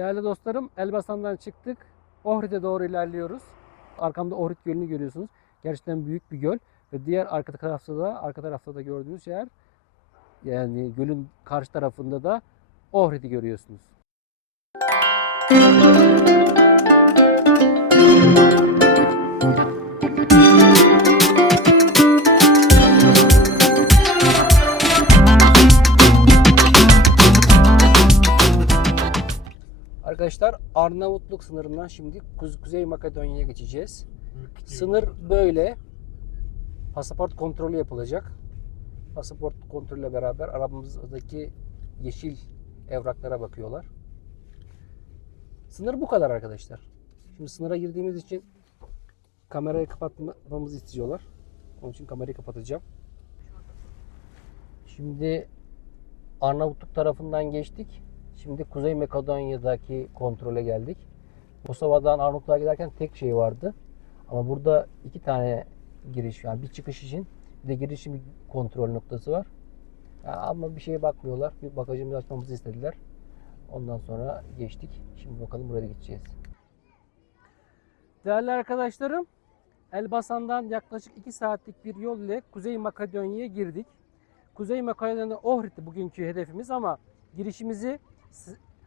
Değerli dostlarım Elbasan'dan çıktık. Ohrid'e doğru ilerliyoruz. Arkamda Ohrid Gölü'nü görüyorsunuz. Gerçekten büyük bir göl. Ve diğer arka tarafta da arka tarafta da gördüğünüz yer yani gölün karşı tarafında da Ohrid'i görüyorsunuz. Arkadaşlar Arnavutluk sınırından şimdi Kuze- Kuzey Makedonya'ya geçeceğiz. Sınır böyle. Pasaport kontrolü yapılacak. Pasaport kontrolüyle beraber arabamızdaki yeşil evraklara bakıyorlar. Sınır bu kadar arkadaşlar. Şimdi sınıra girdiğimiz için kamerayı kapatmamızı istiyorlar. Onun için kamerayı kapatacağım. Şimdi Arnavutluk tarafından geçtik. Şimdi Kuzey Makedonya'daki kontrole geldik. Kosova'dan Arnavutluğa giderken tek şey vardı. Ama burada iki tane giriş yani bir çıkış için bir de giriş için bir kontrol noktası var. Ya ama bir şeye bakmıyorlar. Bir bagajımızı açmamızı istediler. Ondan sonra geçtik. Şimdi bakalım buraya gideceğiz. Değerli arkadaşlarım, Elbasan'dan yaklaşık 2 saatlik bir yol ile Kuzey Makedonya'ya girdik. Kuzey Makedonya Ohrid'di bugünkü hedefimiz ama girişimizi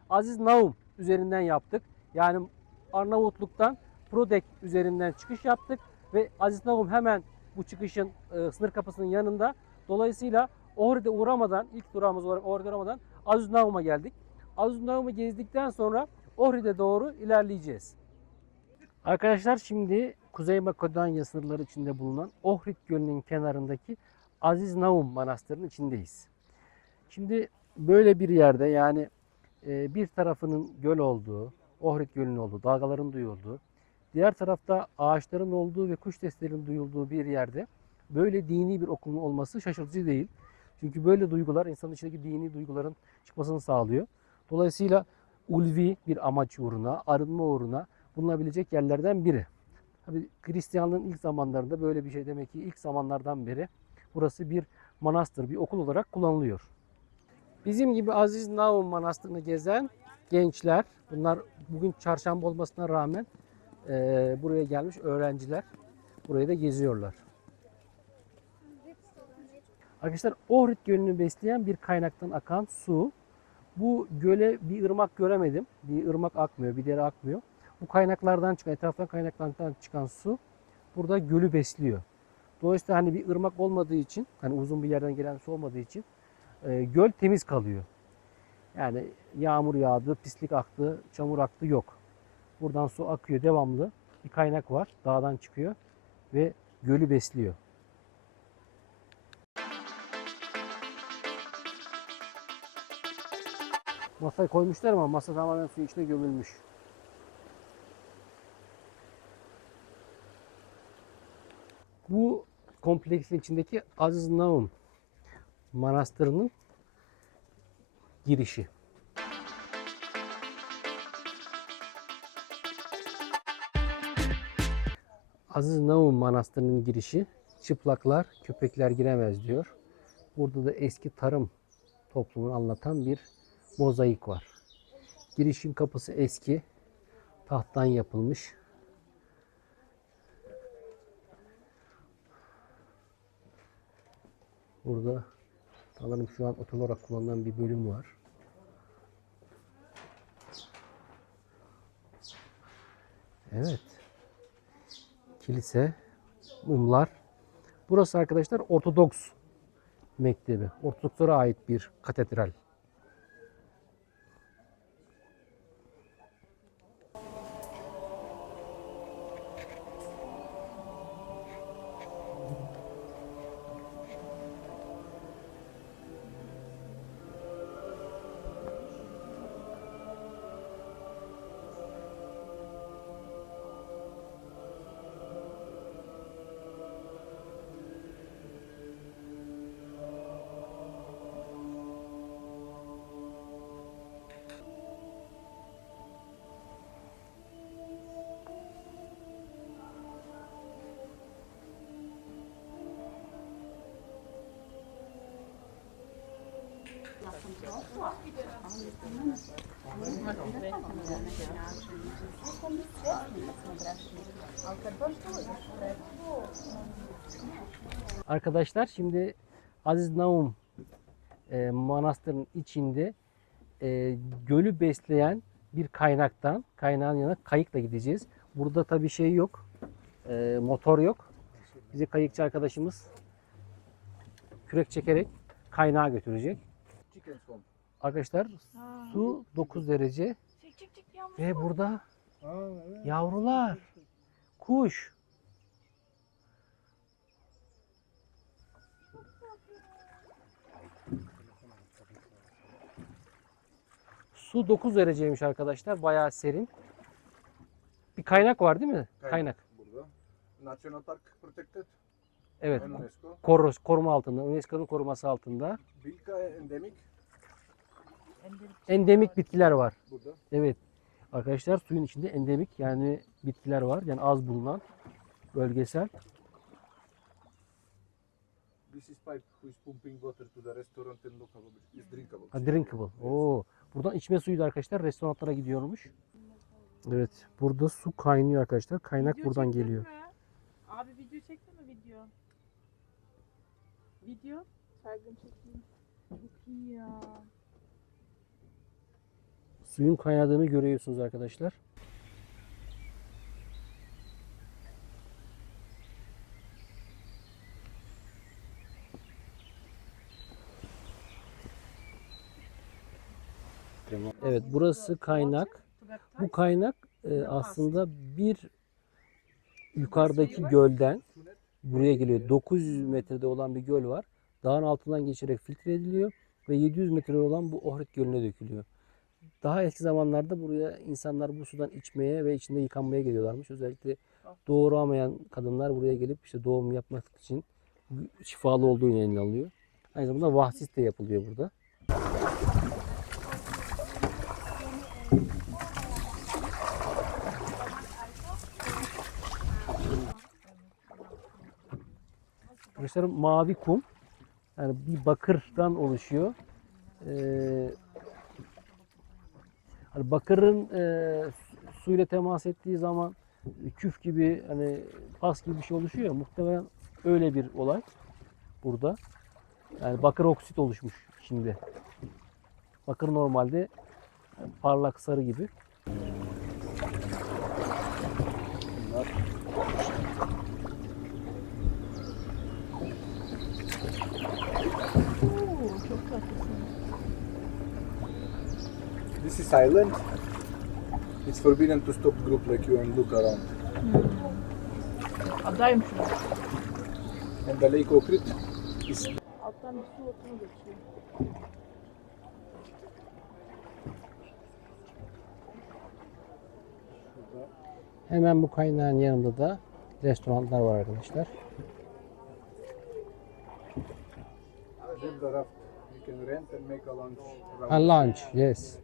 Aziz Naum üzerinden yaptık. Yani Arnavutluk'tan Prodek üzerinden çıkış yaptık ve Aziz Naum hemen bu çıkışın e, sınır kapısının yanında. Dolayısıyla Ohrid'e uğramadan, ilk durağımız olarak Ohrid'e uğramadan Aziz Naum'a geldik. Aziz Naum'u gezdikten sonra Ohrid'e doğru ilerleyeceğiz. Arkadaşlar şimdi Kuzey Makedonya sınırları içinde bulunan Ohrid Gölü'nün kenarındaki Aziz Naum Manastırı'nın içindeyiz. Şimdi böyle bir yerde yani e, bir tarafının göl olduğu, Ohrid Gölü'nün olduğu, dalgaların duyulduğu, diğer tarafta ağaçların olduğu ve kuş seslerinin duyulduğu bir yerde böyle dini bir okulun olması şaşırtıcı değil. Çünkü böyle duygular insanın içindeki dini duyguların çıkmasını sağlıyor. Dolayısıyla ulvi bir amaç uğruna, arınma uğruna bulunabilecek yerlerden biri. Tabi Hristiyanlığın ilk zamanlarında böyle bir şey demek ki ilk zamanlardan beri burası bir manastır, bir okul olarak kullanılıyor. Bizim gibi Aziz Naum Manastırı'nı gezen gençler, bunlar bugün çarşamba olmasına rağmen eee, buraya gelmiş öğrenciler burayı da geziyorlar. Arkadaşlar Ohrid Gölü'nü besleyen bir kaynaktan akan su. Bu göle bir ırmak göremedim. Bir ırmak akmıyor, bir dere akmıyor. Bu kaynaklardan çıkan, etraftan kaynaklardan çıkan su burada gölü besliyor. Dolayısıyla hani bir ırmak olmadığı için, hani uzun bir yerden gelen su olmadığı için e, göl temiz kalıyor. Yani yağmur yağdı, pislik aktı, çamur aktı yok. Buradan su akıyor devamlı. Bir kaynak var, dağdan çıkıyor ve gölü besliyor. Masayı koymuşlar ama masa tamamen suyun içine gömülmüş. Bu kompleksin içindeki Aziz Naum Manastırı'nın girişi. Aziz Naum Manastırı'nın girişi çıplaklar, köpekler giremez diyor. Burada da eski tarım toplumunu anlatan bir mozaik var. Girişin kapısı eski, tahttan yapılmış. Burada sanırım şu an otel olarak kullanılan bir bölüm var. Evet. Kilise, mumlar. Burası arkadaşlar Ortodoks mektebi. Ortodokslara ait bir katedral. Arkadaşlar şimdi Aziz Naum e, manastırın içinde e, gölü besleyen bir kaynaktan kaynağın yanına kayıkla gideceğiz. Burada tabi şey yok. E, motor yok. Bizi kayıkçı arkadaşımız kürek çekerek kaynağa götürecek. Arkadaşlar su 9 derece çek çek yağmur. ve burada Aa, evet. yavrular, kuş. Su 9 dereceymiş arkadaşlar. Bayağı serin. Bir kaynak var değil mi? Kaynak. Burada. National Park Protected. Evet. UNESCO. Koros, koruma altında. UNESCO'nun koruması altında. Bilka endemic. Endemik bitkiler var. Burada. Evet. Arkadaşlar suyun içinde endemik yani bitkiler var. Yani az bulunan bölgesel. This is pipe who is pumping water to the restaurant and local is drinkable. Ha, drinkable. Oo. Buradan içme suyu da arkadaşlar restoranlara gidiyormuş. Evet. Burada su kaynıyor arkadaşlar. Kaynak Video buradan geliyor. mi? Abi video çektin mi video? Video? Saygın çekeyim. Çok iyi ya. Suyun kaynadığını görüyorsunuz arkadaşlar. Evet burası kaynak. Bu kaynak e, aslında bir yukarıdaki gölden buraya geliyor. 900 metrede olan bir göl var. Dağın altından geçerek filtre ediliyor ve 700 metre olan bu Ohrid Gölü'ne dökülüyor. Daha eski zamanlarda buraya insanlar bu sudan içmeye ve içinde yıkanmaya geliyorlarmış. Özellikle doğuramayan kadınlar buraya gelip işte doğum yapmak için şifalı olduğu inanılıyor. Aynı zamanda vahsis de yapılıyor burada. Arkadaşlar mavi kum yani bir bakırdan oluşuyor. Ee, hani bakırın e, su- suyla temas ettiği zaman küf gibi hani pas gibi bir şey oluşuyor muhtemelen öyle bir olay burada. Yani bakır oksit oluşmuş şimdi. Bakır normalde parlak sarı gibi. Oo, çok tatlısın. This is island. It's forbidden to stop group like you and look around. Adayım şuna. And the Lake Ohrid is Alttan bir su otunu geçiyor. Hemen bu kaynağın yanında da restoranlar var arkadaşlar. zebra raft. You can rent and make a lunch. Ha, lunch, yes.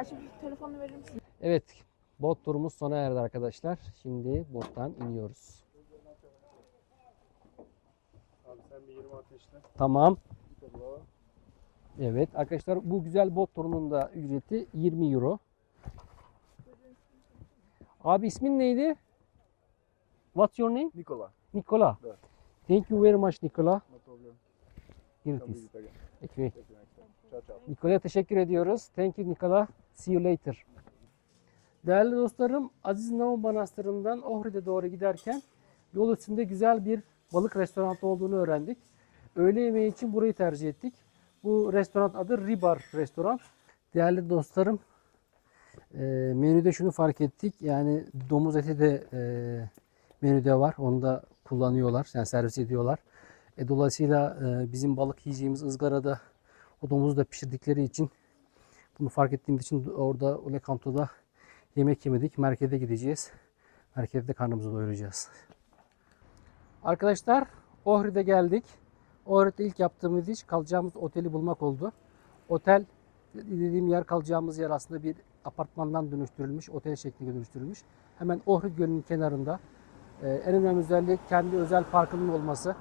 Ayşe telefonunu verir misin? Evet, bot turumuz sona erdi arkadaşlar. Şimdi bottan iniyoruz. Abi sen bir 20 ateşle. Tamam. Evet arkadaşlar bu güzel bot turunun da ücreti 20 euro. Abi ismin neydi? What's your name? Nikola. Nikola. Evet. Thank you very much Nikola. No problem. Here it is. Okay. Ciao. Nikola'ya teşekkür ediyoruz. Thank you Nikola. See you later. Değerli dostlarım, Aziz Naum Manastırı'ndan Ohrid'e doğru giderken yol üstünde güzel bir balık restoranı olduğunu öğrendik. Öğle yemeği için burayı tercih ettik. Bu restoran adı Ribar Restoran. Değerli dostlarım, e, menüde şunu fark ettik. Yani domuz eti de e, menüde var. Onu da kullanıyorlar. Yani servis ediyorlar. E, dolayısıyla e, bizim balık yiyeceğimiz ızgarada o domuzu da pişirdikleri için bunu fark ettiğimiz için orada o Lecanto'da yemek yemedik. Merkeze gideceğiz. Merkezde karnımızı doyuracağız. Arkadaşlar Ohrid'e geldik. Ohrid'de ilk yaptığımız iş kalacağımız oteli bulmak oldu. Otel dediğim yer kalacağımız yer aslında bir apartmandan dönüştürülmüş, otel şekline dönüştürülmüş. Hemen Ohrid Gölü'nün kenarında. Ee, en önemli özellik kendi özel parkının olması.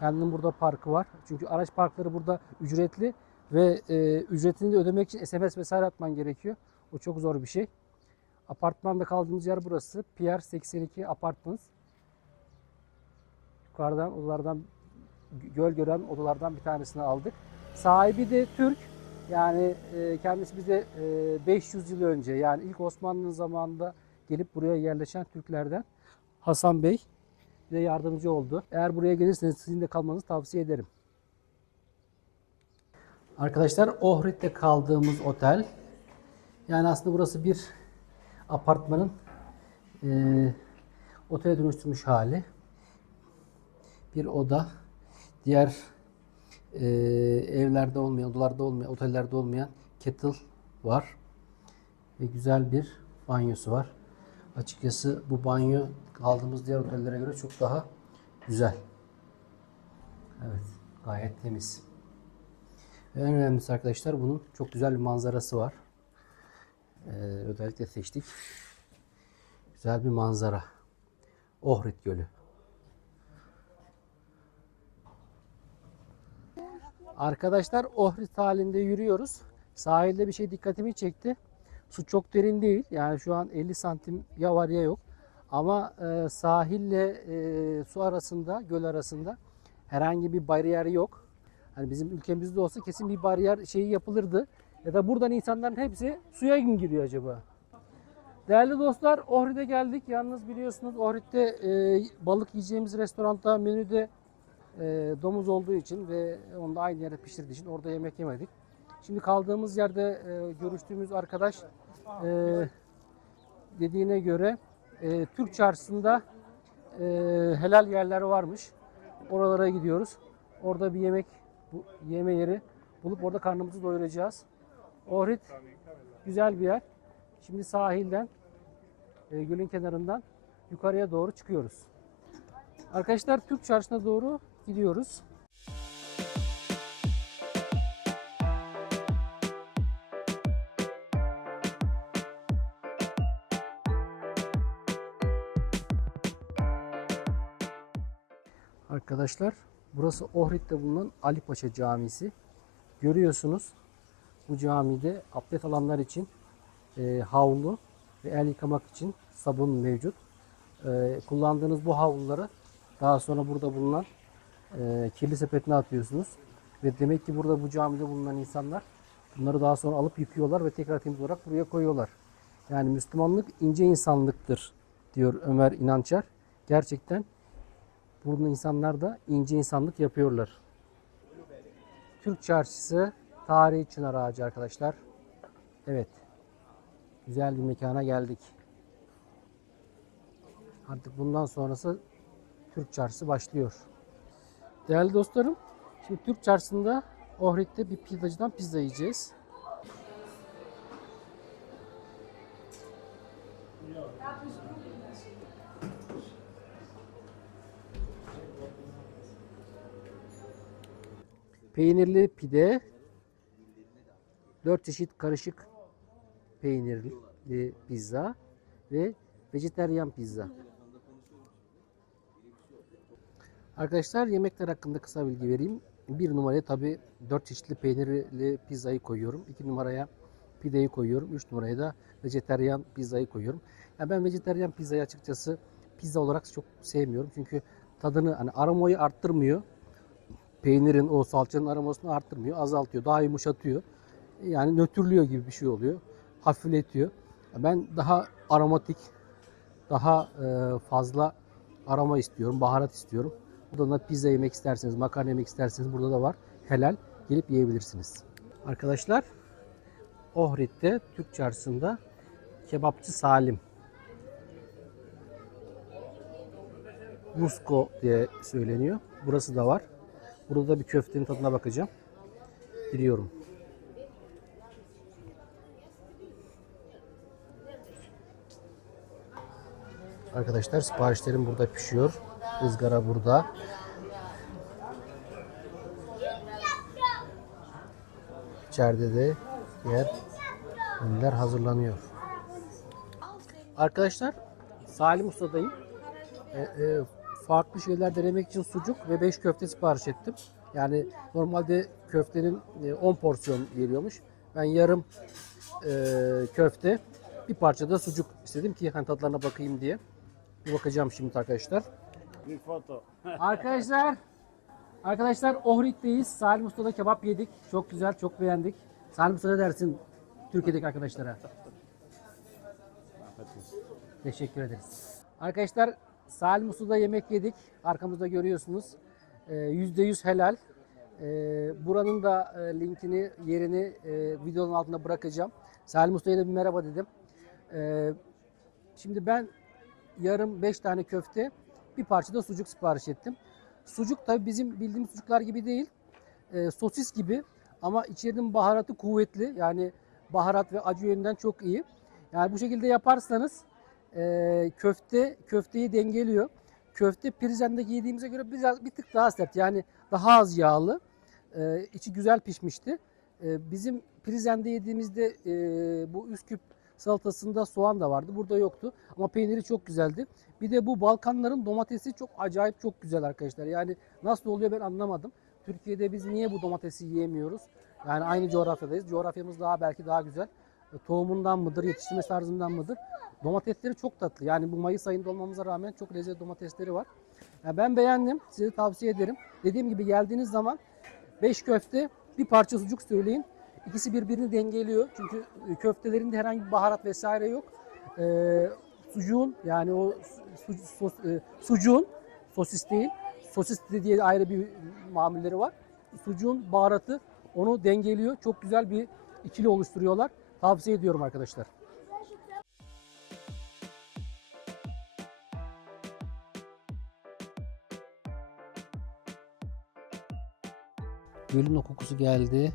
Kendinin burada parkı var. Çünkü araç parkları burada ücretli. Ve e, ücretini de ödemek için SMS vesaire atman gerekiyor. O çok zor bir şey. Apartmanda kaldığımız yer burası. Pier 82 Apartments. Yukarıdan odalardan göl gören odalardan bir tanesini aldık. Sahibi de Türk. Yani e, kendisi bize e, 500 yıl önce yani ilk Osmanlı'nın zamanında gelip buraya yerleşen Türklerden Hasan Bey bize yardımcı oldu. Eğer buraya gelirseniz sizin de kalmanızı tavsiye ederim. Arkadaşlar Ohrid'de kaldığımız otel. Yani aslında burası bir apartmanın e, otele dönüştürmüş hali. Bir oda, diğer e, evlerde olmayan, odalarda olmayan, otellerde olmayan kettle var. Ve güzel bir banyosu var. Açıkçası bu banyo kaldığımız diğer otellere göre çok daha güzel. Evet, gayet temiz. En önemlisi arkadaşlar bunun çok güzel bir manzarası var. Ee, özellikle seçtik. Güzel bir manzara. Ohrid Gölü. Arkadaşlar Ohrid halinde yürüyoruz. Sahilde bir şey dikkatimi çekti. Su çok derin değil. Yani şu an 50 santim ya var ya yok. Ama e, sahille e, su arasında, göl arasında herhangi bir bariyer yok. Hani bizim ülkemizde olsa kesin bir bariyer şeyi yapılırdı. Ya da buradan insanların hepsi suya mı giriyor acaba? Değerli dostlar Ohrid'e geldik. Yalnız biliyorsunuz Ohrid'de e, balık yiyeceğimiz restoranda menüde e, domuz olduğu için ve onu da aynı yere pişirdiği için orada yemek yemedik. Şimdi kaldığımız yerde e, görüştüğümüz arkadaş e, dediğine göre e, Türk çarşısında e, helal yerler varmış. Oralara gidiyoruz. Orada bir yemek bu, yeme yeri bulup orada karnımızı doyuracağız. Ohrid güzel bir yer. Şimdi sahilden e, gölün kenarından yukarıya doğru çıkıyoruz. Arkadaşlar Türk çarşısına doğru gidiyoruz. Arkadaşlar burası Ohrid'de bulunan Ali Paşa Camisi. Görüyorsunuz bu camide abdest alanlar için e, havlu ve el yıkamak için sabun mevcut. E, kullandığınız bu havluları daha sonra burada bulunan e, kirli sepetine atıyorsunuz. Ve demek ki burada bu camide bulunan insanlar bunları daha sonra alıp yıkıyorlar ve tekrar temiz olarak buraya koyuyorlar. Yani Müslümanlık ince insanlıktır diyor Ömer İnançer. Gerçekten burada insanlar da ince insanlık yapıyorlar. Türk Çarşısı tarihi çınar ağacı arkadaşlar. Evet. Güzel bir mekana geldik. Artık bundan sonrası Türk Çarşısı başlıyor. Değerli dostlarım, şimdi Türk Çarşısı'nda Ohrid'de bir pizzacıdan pizza yiyeceğiz. Peynirli pide, 4 çeşit karışık peynirli pizza ve vejeteryan pizza. Arkadaşlar yemekler hakkında kısa bilgi vereyim. Bir numaraya tabi 4 çeşitli peynirli pizzayı koyuyorum. 2 numaraya pideyi koyuyorum. 3 numaraya da vejeteryan pizzayı koyuyorum. Yani ben vejeteryan pizzayı açıkçası pizza olarak çok sevmiyorum. Çünkü tadını hani aromayı arttırmıyor. Peynirin o salçanın aromasını arttırmıyor. Azaltıyor. Daha yumuşatıyor. Yani nötrlüyor gibi bir şey oluyor. Hafifletiyor. Ben daha aromatik, daha e, fazla aroma istiyorum, baharat istiyorum. Buradan da pizza yemek isterseniz, makarna yemek isterseniz burada da var. Helal gelip yiyebilirsiniz. Arkadaşlar Ohrid'de Türk çarşısında kebapçı Salim. Rusko diye söyleniyor. Burası da var. Burada da bir köftenin tadına bakacağım. Giriyorum. Arkadaşlar siparişlerim burada pişiyor. Izgara burada. İçeride de diğer ürünler hazırlanıyor. Arkadaşlar Salim Usta'dayım. E, e, farklı şeyler denemek için sucuk ve 5 köfte sipariş ettim. Yani normalde köftenin e, 10 porsiyon geliyormuş. Ben yarım e, köfte, bir parça da sucuk istedim ki hani tadlarına bakayım diye. Bir bakacağım şimdi arkadaşlar. Bir foto. Arkadaşlar, arkadaşlar Ohrid'deyiz. Salim Usta'da kebap yedik. Çok güzel, çok beğendik. Salim Usta ne dersin Türkiye'deki arkadaşlara? Teşekkür ederiz. Arkadaşlar Salim Usta'da yemek yedik. Arkamızda görüyorsunuz. Ee, %100 helal. Ee, buranın da e, linkini, yerini e, videonun altına bırakacağım. Salim Usta'ya da bir merhaba dedim. Ee, şimdi ben yarım 5 tane köfte, bir parça da sucuk sipariş ettim. Sucuk tabi bizim bildiğimiz sucuklar gibi değil. Ee, sosis gibi ama içerinin baharatı kuvvetli. Yani baharat ve acı yönünden çok iyi. Yani bu şekilde yaparsanız e, köfte köfteyi dengeliyor. Köfte prizendeki yediğimize göre biraz bir tık daha sert. Yani daha az yağlı. E, içi güzel pişmişti. E, bizim prizende yediğimizde e, bu Üsküp salatasında soğan da vardı. Burada yoktu. Ama peyniri çok güzeldi. Bir de bu Balkanların domatesi çok acayip çok güzel arkadaşlar. Yani nasıl oluyor ben anlamadım. Türkiye'de biz niye bu domatesi yiyemiyoruz? Yani aynı coğrafyadayız. Coğrafyamız daha belki daha güzel. E, Tohumundan mıdır, yetiştirme tarzından mıdır? Domatesleri çok tatlı. Yani bu Mayıs ayında olmamıza rağmen çok lezzetli domatesleri var. Yani ben beğendim. Size tavsiye ederim. Dediğim gibi geldiğiniz zaman 5 köfte, bir parça sucuk söyleyin. İkisi birbirini dengeliyor. Çünkü e, köftelerinde herhangi bir baharat vesaire yok. Ee, sucuğun yani o su, sos- e, sucuğun sosis değil. Sosis diye ayrı bir mamulleri var. Sucuğun baharatı onu dengeliyor. Çok güzel bir ikili oluşturuyorlar. Tavsiye ediyorum arkadaşlar. Gölün kokusu geldi.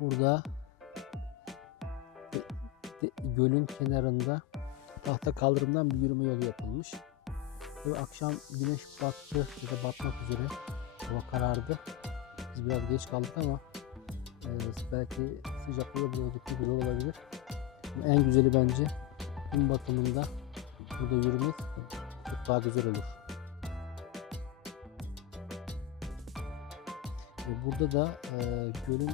Burada gölün kenarında tahta kaldırımdan bir yürüme yolu yapılmış. Ve akşam güneş battı ya da batmak üzere. Hava karardı. Biz biraz geç kaldık ama e, belki sıcaklığı biraz gitmek zor olabilir. En güzeli bence gün batımında burada yürümek çok daha güzel olur. Burada da e, gölün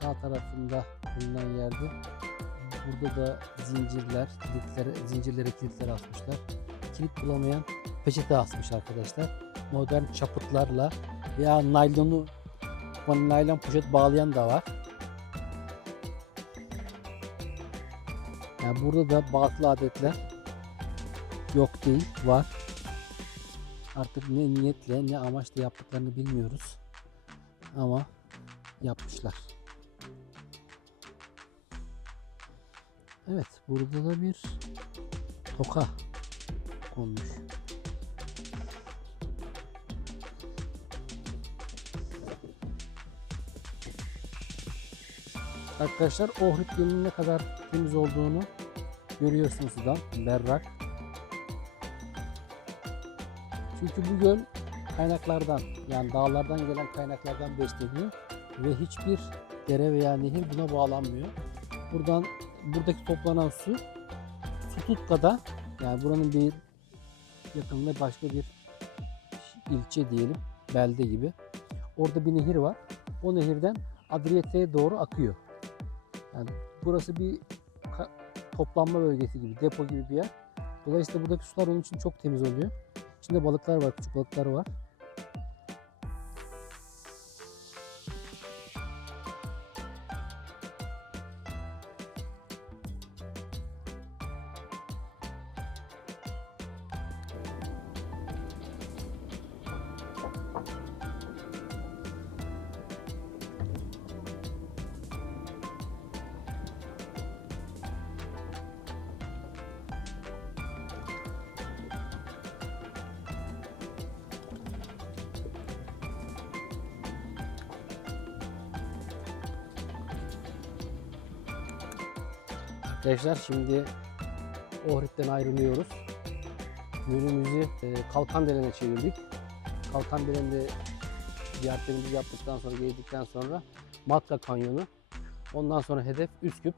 sağ tarafında bulunan yerde burada da zincirler, kilitler, zincirlere kilitler asmışlar. Kilit bulamayan peçete asmış arkadaşlar. Modern çapıtlarla veya naylonu naylon poşet bağlayan da var. Yani burada da batıl adetler yok değil, var. Artık ne niyetle ne amaçla yaptıklarını bilmiyoruz. Ama yapmışlar. Evet, burada da bir toka konmuş. Arkadaşlar Ohrid Gölü'nün ne kadar temiz olduğunu görüyorsunuz sudan. Berrak. Çünkü bu göl kaynaklardan yani dağlardan gelen kaynaklardan besleniyor ve hiçbir dere veya nehir buna bağlanmıyor. Buradan buradaki toplanan su Sututka'da yani buranın bir yakınında başka bir ilçe diyelim belde gibi. Orada bir nehir var. O nehirden Adriyatik'e doğru akıyor. Yani burası bir toplanma bölgesi gibi, depo gibi bir yer. Dolayısıyla buradaki sular onun için çok temiz oluyor. İçinde balıklar var, küçük balıklar var. Arkadaşlar şimdi Ohrid'den ayrılıyoruz. Yönümüzü e, Kalkandere'ne çevirdik. Kalkandere'nde ziyaretlerimizi yaptıktan sonra, gezdikten sonra Matka Kanyonu. Ondan sonra hedef Üsküp.